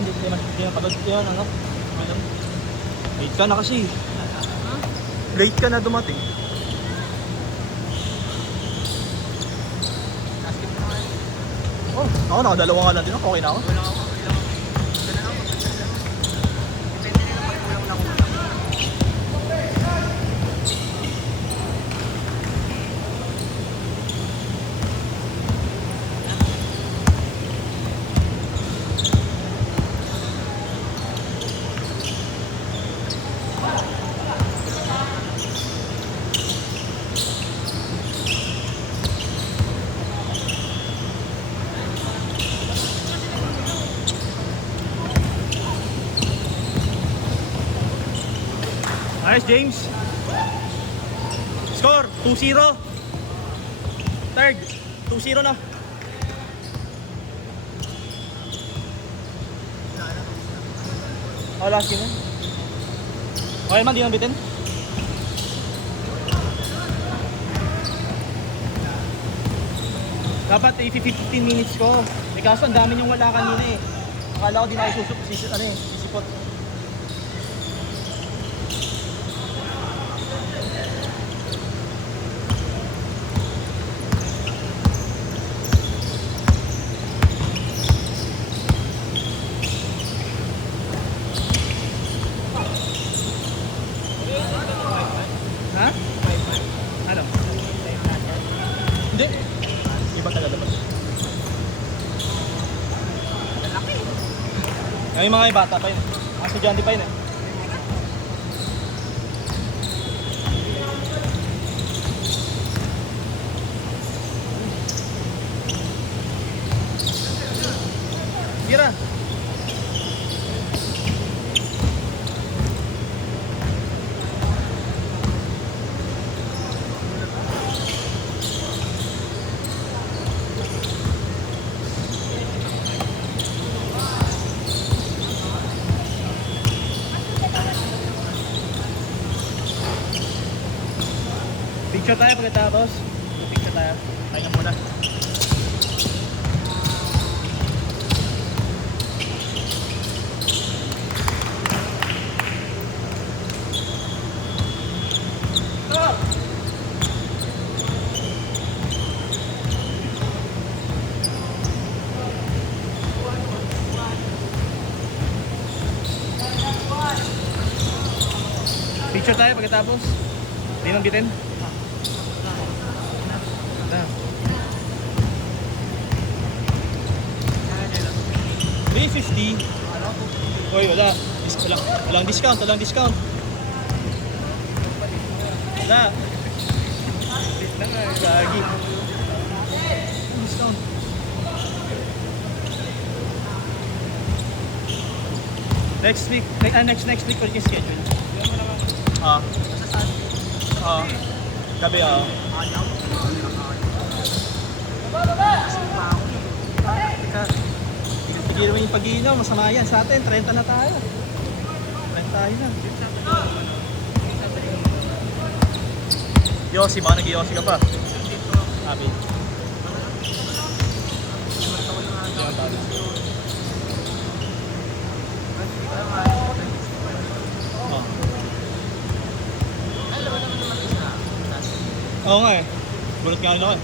Hindi na pagod yan, ano? Alam. Late ka na kasi. Late ka na dumating. Oh, ako nakadalawa nga lang din ako. Okay na ako. Nice, James. Score 2-0. Third 2-0 na. Oh, last game na. Okay man, di nang bitin. Dapat 15 minutes ko. Eh kaso ang dami niyong wala kanina eh. Akala ko di na sisipot. Ha? Ano? Hindi. Iba talaga ba? Ay, mga bata pa yun. Mga estudyante pa yun eh. Tira. Picture tayo pagkatapos. Picture tayo. Kaya na muna. Picture tayo pagkatapos. Hindi nang bitin. Na. 350. Oy, walang discount. Wala. Lagi. Discount. Next week ko yung schedule. Gabi Hindi naman yung pag-iinom, masama yan sa atin, 30 na tayo. 30 tayo na. Yossi, baka nag-Yossi ka pa. Sabi. Oo nga eh. Bulot nga rin ako.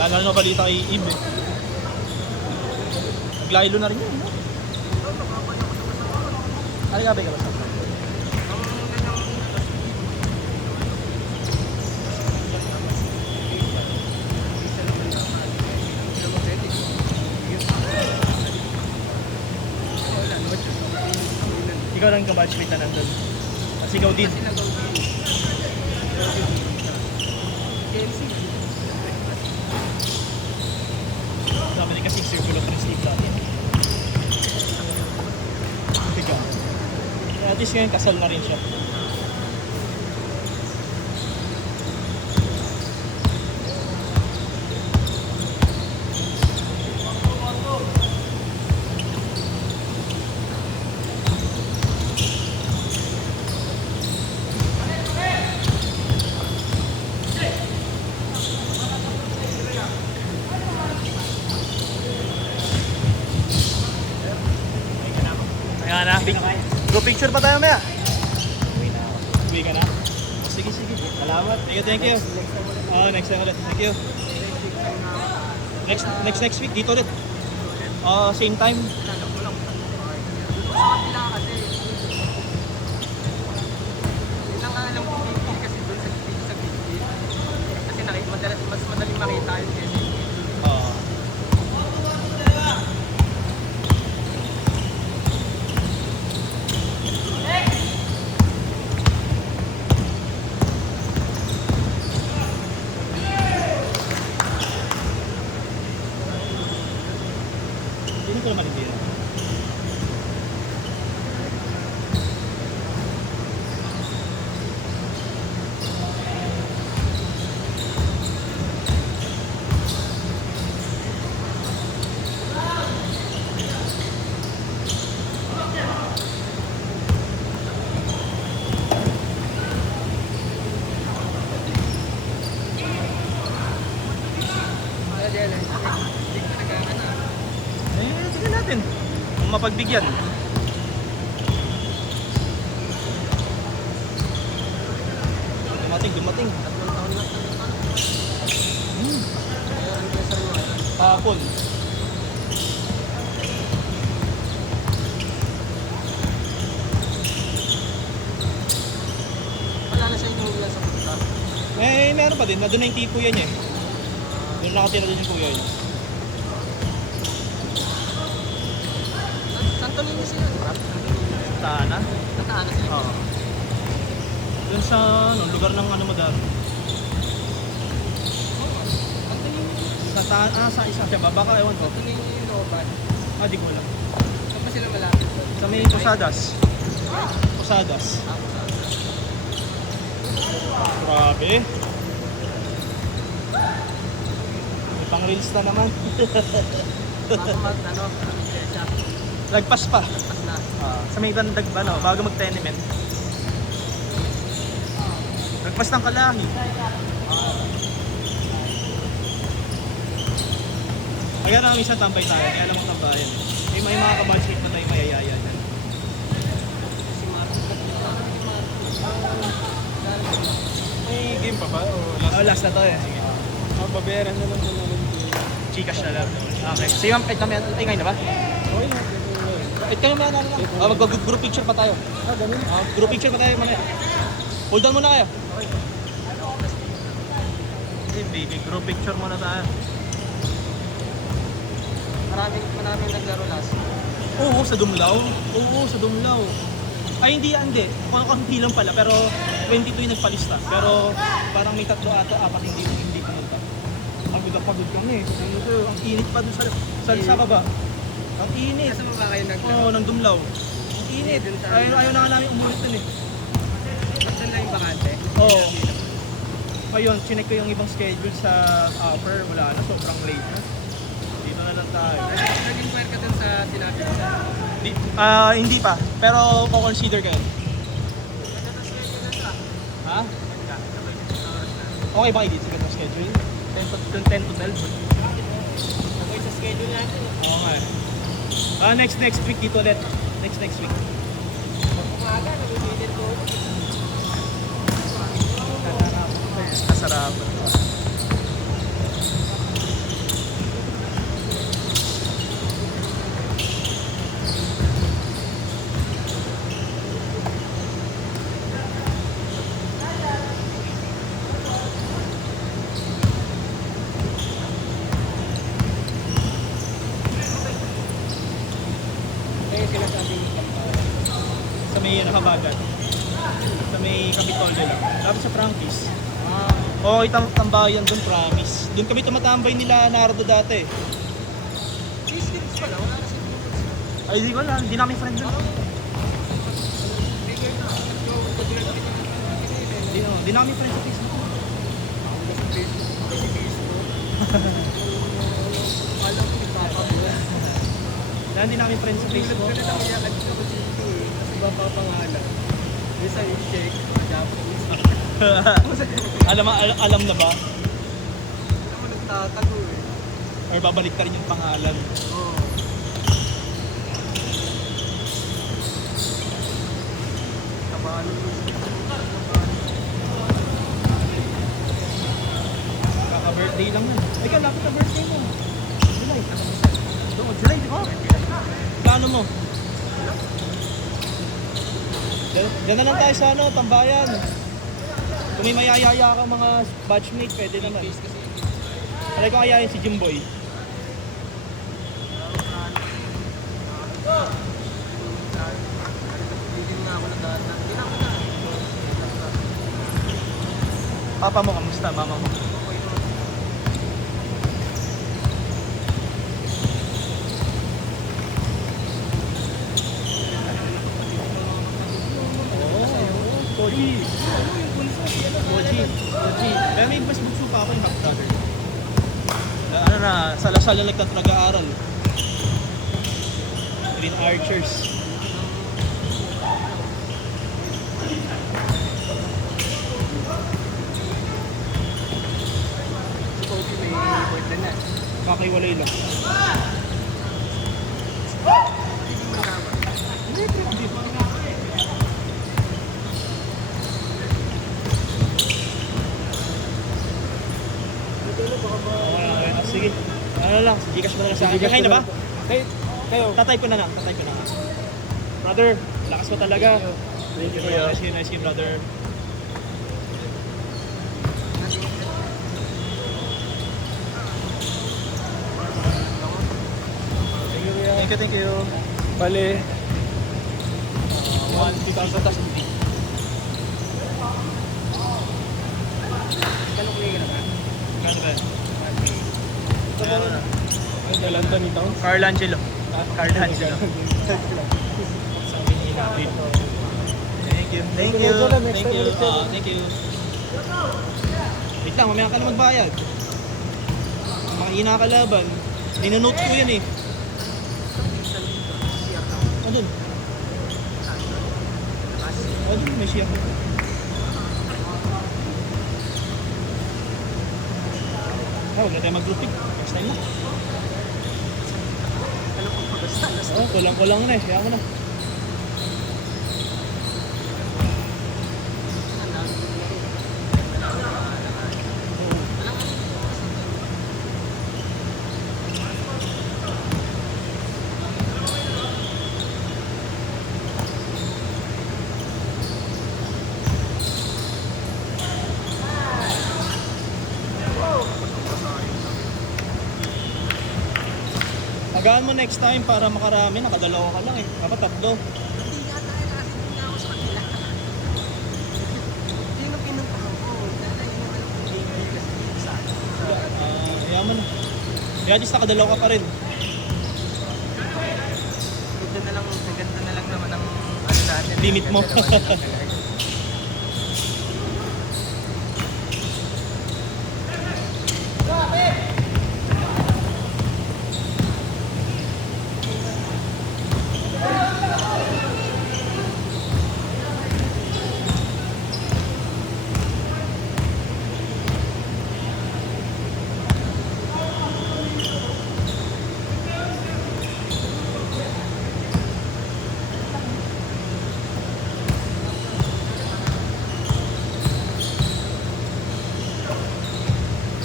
Lalo na balita kay Ib eh. Naglaylo na rin yun. Ano gabi ka ba sa? Ikaw lang ka-batchmate na nandun. Kasi ikaw din. Sabi ni kasi circle of receipt natin. Ikaw. At least ngayon kasal na rin siya. Picture pa tayo maya. Uwi ka na? Sige, sige. Salamat. Thank you. Oh, next time ulit. Thank you. Next week, dito ulit. Same time. Mas madaling makita yun kasi. Hindi ko naman hindi. Tingnan natin. Kung mapagbigyan. Dumating. Hapon. Wala na siya yung ulan sa punta. Meron pa din. Nandun na yung tipo yan eh. Doon nakatira din yung kuya niya. Santo Niño sila, Brad. Taana? Nataana sila. Oo. Doon sa lugar ng ano mo daro. Santo Niño. Sa Taana, sa isa. Sa baba ka, ewan ko. Santo Niño yung Loban. Di ko alam. Saan ba sila malapit? Sa may Posadas. Posadas. Grabe. May pang reels na naman. Baka ano, siya. Lagpas pa. Pas na. Sa may bandag ba, no? Bago mag-tenement. Lagpas ng Kalahi. Kaya na minsan tambay tayo. Kaya alam mo tambayan. May mga kabalship na tayo mayayaya dyan. Si Marcos. May game pa ba? O last? Last na to eh. Sige. Babayaran na lang naman. Gcash na lang. Okay. Sige ma'am, kahit kami tingay na ba? Okay na. Kahit kayo mga ano lang. Mag-group picture pa tayo. Ganun. Group picture pa tayo mamaya. Hold on muna kayo. Hindi, group picture muna tayo. Maraming naglaro last. Oo, sa Dumlao. Ay, hindi. Hindi lang pala, pero 22 yung nagpalista. Pero parang may 3 ata, 4 hindi pumunta. Pagod kami. Ang init pa doon sa baba. Ang init. Nasa baba kayo naglaro? Oo, ng Dumlao. Ang init. Ayaw na nga namin umulit dun eh. Saan lang yung bakante? Oo. Ayun, chinek ko yung ibang schedule sa upper. Wala na, sobrang late na. Dito na lang tayo. Nag-inquire ka dun sa sinabi ko sa... Hindi pa, pero consider kayo. Ha? Okay ba kayo dito sa ganitong schedule? 10 to 12? Okay sa schedule natin. Okay. Next week dito ulit. Next week. Umaga, nag-inquire ko. Kasarap. Sa may nakabagat. Sa may Kapitolyo lang. Tapos sa Frankie's. Oo, tambayan doon, promise. Doon kami tumatambay nila Nardo dati. Cheese pala, wala na siya. Ay, di ko lang. Hindi namin friend doon. Hindi namin friend sa Facebook. Alam ko yung papa mo. Hindi namin friend sa Facebook. Kasi nakayakan siya ko dito eh. Kasi ba papangalan? Minsan yung shake, Japanese. alam na ba? Hindi naman nagtatago eh. Or babalik ka rin yung pangalan? Oo. Kaka-birthday lang yan. Ay, kalapit na birthday mo. July. Oo, July, di ba? Plano mo? Diyan na lang tayo sa ano, tambayan. Kung may mayayaya kang mga batchmate, pwede naman. Alay ko ayayin si Jimboy. Papa mo, kamusta? Mama mo? Koji. Kaya may mas bugso pa ako yung half brother. Ano na, salasal na nagtatraga-aral. Green Archers. Si Kobe may boyfriend na. Kakaiwalay lang. Okay. Sige. Ano lang, Gcash mo na lang sa akin. Kakain na ba? Kayo. Tatay ko na lang, tatay ko na lang. Brother, lakas mo talaga. Thank you, kuya. Nice you, brother. Thank you, kuya. Thank you. Bale, 1,000 tas hindi. Kano kuya ka naman? Kano ba? Ano na? Galanta ni Tong. Carlangelo. Carlangelo. Sabi ni natin. Thank you. Thank you. Thank you. Thank you. Wait lang, mamaya ka na magbayad. Mga inakalaban. Dinanote ko yan eh. Andun. Andun, may siya. Huwag na tayo mag-grouping. Next time na. Kulang-kulang na eh. Kaya mo na. Tagaan mo next time para makarami. Nakadalawa ka lang eh. Dapat tatlo. Sino pinunta ko? Kaya mo na. Kaya just nakadalawa ka pa rin. Ganda na lang naman ang ano natin. Limit mo.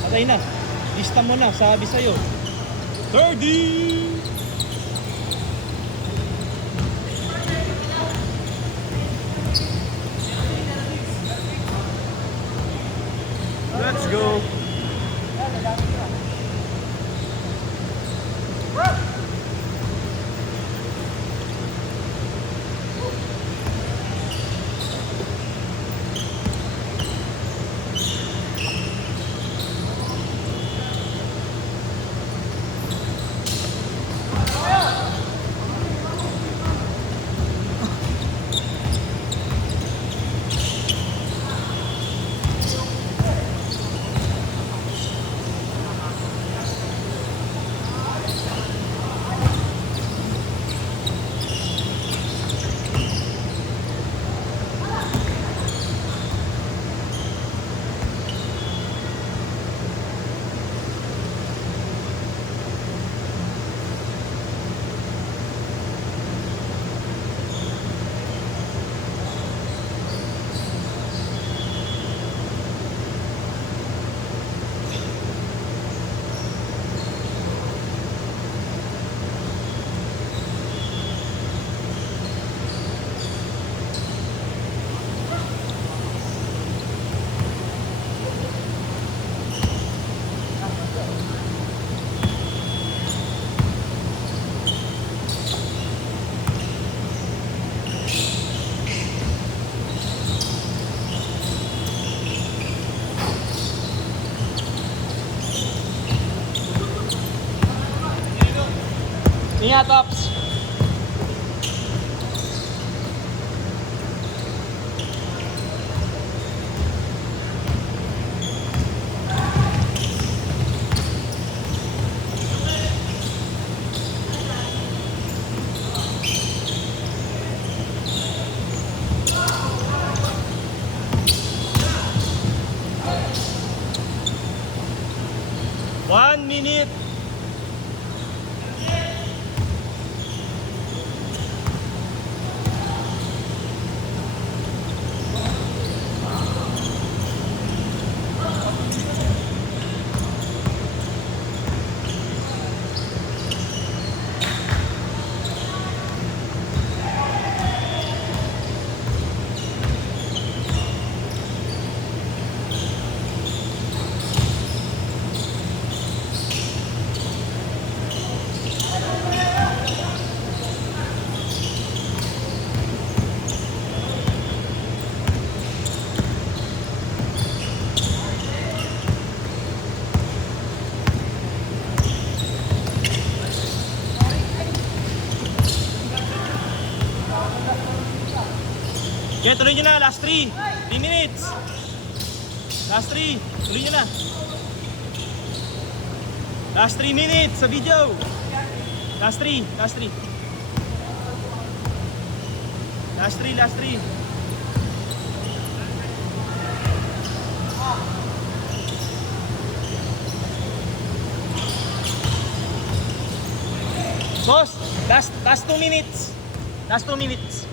Patay na. Lista mo na. Sabi sa'yo. 30! Let's go! Niya, tops. One minute. Okay, tuloy nyo na. Last 3 minutes. Last 3. Tuloy nyo na. Last 3 minutes sa video. Last 3. Last 3. Last 3. Last 3. Boss, last 2 minutes. Last 2 minutes.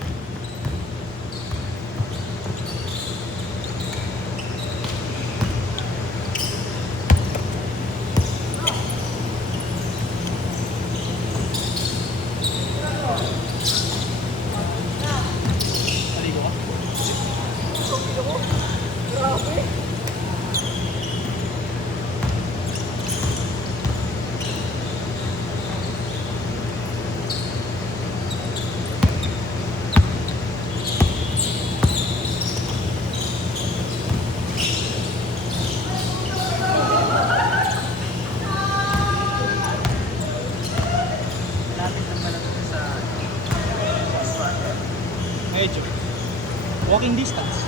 Medyo. Walking distance.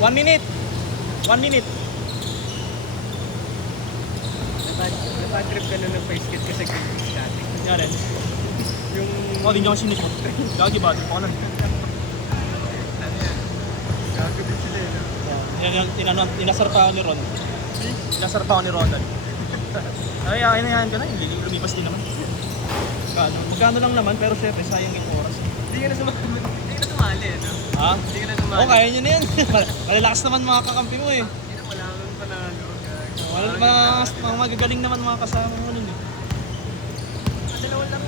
One minute. 1 minute. Napatrip ka na ng face kit kasi green dati. Yan rin. Yung... Oh, di nyo ako sinikot. Gagi ba? Di pa ka lang. Ano yan? Gago din sila yun. Inasarpahan ni Ron. Inasarpahan ni Ronald. Ay, ayahan ka na. Lumipas din naman. Magkano lang naman, pero syempre sayang yung oras. Hindi ka na sumali, no? Ha? Hindi ka na sumali. Oo, kaya nyo na yan. Malalakas naman mga kakampi mo eh. Hindi na wala kang panalo. Mga magagaling naman mga kasama mo nun eh. Dalawa lang.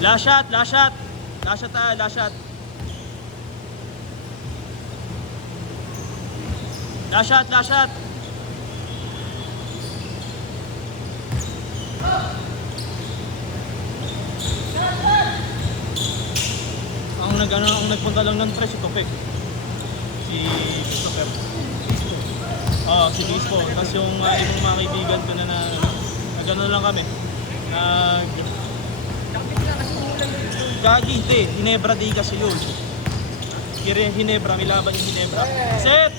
Last shot, last shot. Last shot tayo, last shot. Last shot, last shot. Ang nagpunta lang ng tres, si Topek. Si Christopher. Si Bispo. Tapos yung ibang mga kaibigan ko na gano'n lang kami. Gagi, hindi. Hinebra Day kasi yun. Hinebra, may laban yung Hinebra. Set!